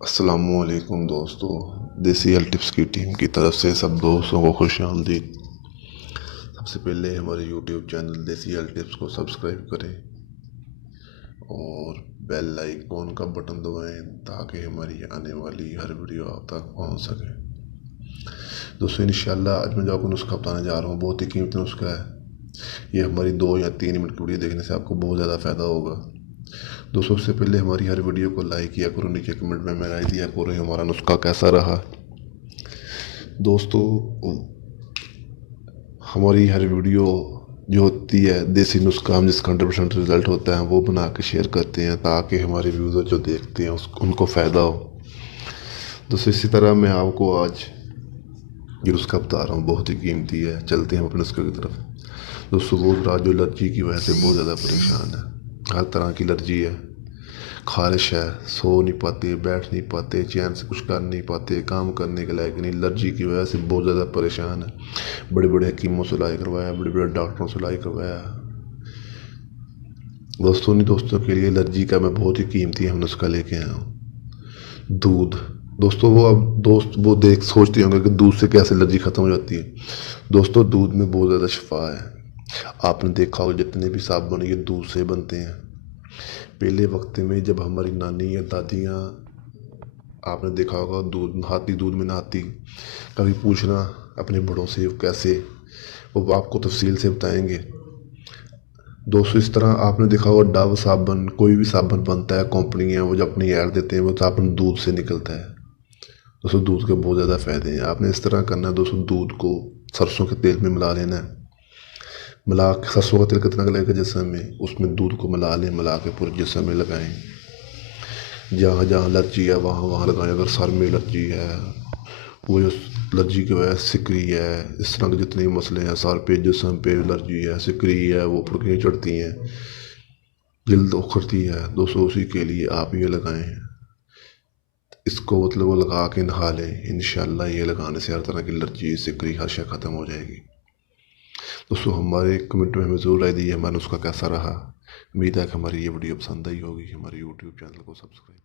السلام علیکم دوستو، دیسی ہیل ٹپس کی ٹیم کی طرف سے سب دوستوں کو خوش آمدید۔ سب سے پہلے ہمارے یوٹیوب چینل دیسی ہیل ٹپس کو سبسکرائب کریں اور بیل آئیکن کا بٹن دبائیں تاکہ ہماری آنے والی ہر ویڈیو آپ تک پہنچ سکے۔ دوستو انشاءاللہ آج میں جو آپ کو نسخہ بتانے جا رہا ہوں بہت ہی قیمتی نسخہ ہے۔ یہ ہماری 2 یا 3 منٹ کی ویڈیو دیکھنے سے آپ کو بہت زیادہ فائدہ ہوگا۔ دوستوں سے پہلے ہماری ہر ویڈیو کو لائک کیا کرو، نیچے کمنٹ میں رائے دیا کرو ہمارا نسخہ کیسا رہا۔ دوستو ہماری ہر ویڈیو جو ہوتی ہے دیسی نسخہ، ہم جس کا 100% رزلٹ ہوتا ہے وہ بنا کے شیئر کرتے ہیں تاکہ ہمارے ویوزر جو دیکھتے ہیں ان کو فائدہ ہو۔ دوستو اسی طرح میں آپ کو آج یہ نسخہ بتا رہا ہوں، بہت ہی قیمتی ہے۔ چلتے ہیں اپنے نسخے کی طرف۔ دوستو وہ رات جو الرجی کی وجہ سے بہت زیادہ پریشان ہے، ہر طرح کی الرجی ہے، خارش ہے، سو نہیں پاتے، بیٹھ نہیں پاتے، چین سے کچھ کر نہیں پاتے، کام کرنے کے لائق نہیں، الرجی کی وجہ سے بہت زیادہ پریشان ہے۔ بڑے بڑے حکیموں سے علاج کروایا، بڑے بڑے ڈاکٹروں سے علاج کروایا۔ دوستوں کے لیے الرجی کا میں بہت ہی قیمتی ہم نسخہ لے کے آیا ہوں، دودھ۔ دوستو وہ دیکھ سوچتے ہوں گے کہ دودھ سے کیسے الرجی ختم ہو جاتی ہے۔ دوستو دودھ میں بہت زیادہ شفا ہے۔ آپ نے دیکھا ہوگا جتنے بھی صابن یہ دودھ سے بنتے ہیں۔ پہلے وقت میں جب ہماری نانی یا دادیاں، آپ نے دیکھا ہوگا دودھ میں نہاتی، کبھی پوچھنا اپنے بڑوں سے کیسے، وہ آپ کو تفصیل سے بتائیں گے۔ دوستو اس طرح آپ نے دیکھا ہوگا ڈو صابن، کوئی بھی صابن بنتا ہے کمپنیاں وہ جو اپنی ایڈ دیتے ہیں وہ صابن دودھ سے نکلتا ہے۔ دوستو دودھ کے بہت زیادہ فائدے ہیں۔ آپ نے اس طرح کرنا ہے دوستو، دودھ کو سرسوں کے تیل میں ملا لینا ہے۔ ملا کے سرسوں کا تیل کتنا لگے گا جسم میں، اس میں دودھ کو ملا لیں، ملا کے پورے جسم میں لگائیں۔ جہاں جہاں الرجی ہے وہاں لگائیں۔ اگر سر میں الرجی ہے، وہ الرجی کی وجہ سے سکری ہے، اس طرح کے جتنے مسئلے ہیں، سر پہ جسم پہ الرجی ہے، سکری ہے، وہ پھڑکیاں چڑھتی ہیں، جلد اکھڑتی ہے، دوستو اسی کے لیے آپ یہ لگائیں۔ اس کو وہ لگا کے نہا لیں، انشاءاللہ یہ لگانے سے ہر طرح کی الرجی، سکری، ہر شے ختم ہو جائے گی۔ دوستو ہمارے کمنٹ میں ہمیں ضرور رائے دیجیے ہمارا نسخہ کیسا رہا۔ امید ہے کہ ہماری یہ ویڈیو پسند آئی ہوگی۔ ہمارے یوٹیوب چینل کو سبسکرائب